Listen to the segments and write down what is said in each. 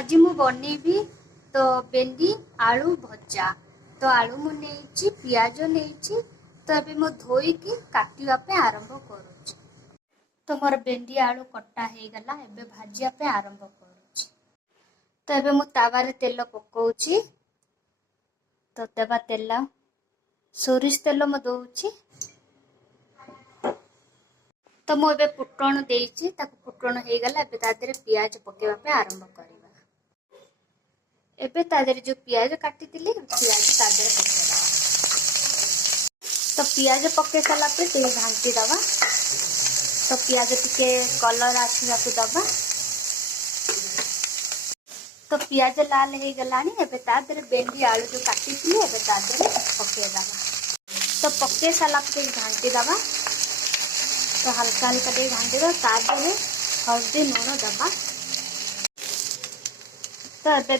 आज मु बनैबी तो भेंडी आलू भजा। तो आलू मु नहीं पियाज नहीं तो अभी मु धोईकी काटिया पे आरंभ करुच्ची। तो मोर भेंडी आलू कटा हो गला एबे भाजिया पे आरंभ करुच्ची। तो एबे मु तावारे तेल पकाउची। तो देबा तेल सोरिष तेल मु दउची। तो मु एबे फुटण देइची ताको फुटण हो गला एबे ता देरे पियाज पकेवा पे आरंभ करिबा। एबे ता देरे जो पियाज काटितिली पियाज ता देरे पकेवा। तो पियाज पके साला पे ते घांटी दबा। तो पियाज टिके कलर आसीबा को दबा। तो पियाज लाल हो गलानी एबे ता देरे भेंडी आलू जो काटितिली एबे ता देरे पके दबा। तो पके साला पे घांटी दबा। तो हल्का हल्का दे घांटी दबा ता देरे हल्दी लूण दबा। तो एबे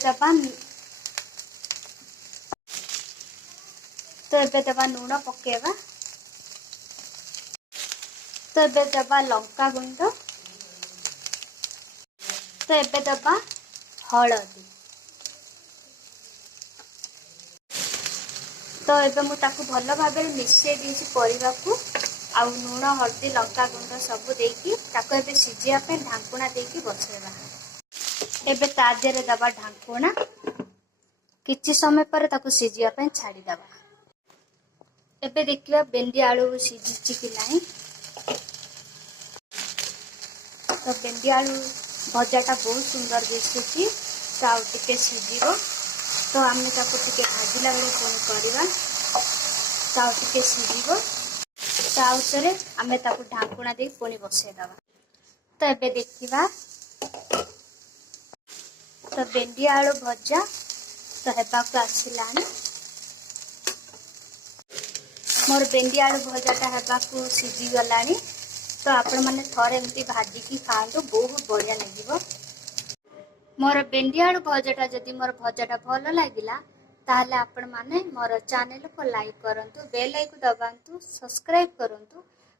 दबा लूण पकेवा। तो एबे दबा लंका गुंड। तो एबे दबा हळदी। तो एबे मु ताकू भल भाबे मिसै देछि परिवा को आ लूण हळदी लंका गुंड सब देकी ताको एबे सिजिया पे ढांकुणा देकी बसेवा। एबे ता देरे दबा ढांकुणा किछि समय पर ताको सिजिया पे छाडी दबा। एबे देखिबा भेंडी आलू सिजिछि कि नाही। तो भेंडी आलू भजाटा बहुत सुंदर दिसुछि। तो आउ टिके सिजिबो। तो आमे ताको टिके भाजिला बेले कोन करबा। तो आउ टिके सिजिबो। तो आउतरे आमे ताको ढांकुणा दे कोनी बसे दबा। तो एबे देखिबा तो भेंडी आलू भजा तो हेबा को आसिलानी। मोर भेंडी आलू भजाटा हेबा को सिजी गलानी। तो आपण माने थोड़े एमती भाजी की खांतु बहुत बढ़िया लागिबो। मोर भेंडी आलू भजाटा जदि मोर भजाटा भल लागिला ताहले आपण माने मोर चैनल को लाइक करंतु, बेल आइकन दबांतु, सब्सक्राइब करंतु,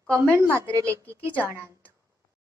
कमेंट मात्रे लेखिकी जणांतु।